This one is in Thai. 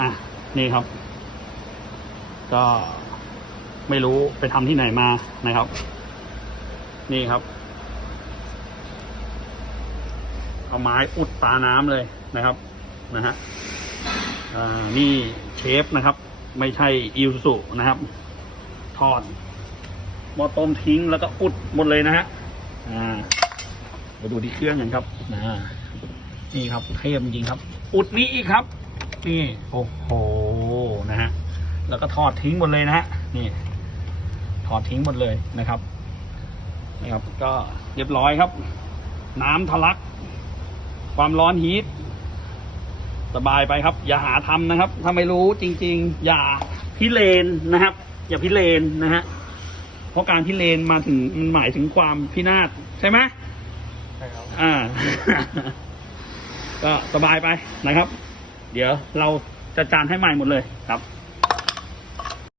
อะนี่ครับ ก็ไม่รู้ไปทำที่ไหนมานะครับ นี่ครับ เอาไม้อุดตาน้ำเลยนะครับนะฮะนี่เชฟนะครับ ไม่ใช่อิวสุนะครับ ทอดหม้อต้มทิ้งแล้วก็อุดหมดเลยนะฮะอ่ามาดูที่เครื่องกันครับนะนี่ครับเทพจริงครับ อุดนี้อีกครับ นี่โอ้โหนะฮะแล้วก็ทอดทิ้งหมดเลยนะฮะนี่ถอดทิ้งหมดเลยนะครับนะครับ ก็เรียบร้อยครับ น้ำทะลัก ความร้อนฮีทสบายไปครับ อย่าหาทำนะครับ ถ้าไม่รู้จริง ๆ อย่าพิเรนนะครับ อย่าพิเรนนะฮะเพราะการพิเรนมาถึงมันหมายถึงความพินาศใช่ไหมใช่ครับอ่า ก็สบายไปนะครับ เดี๋ยวเราจะจานให้ใหม่หมดเลยครับ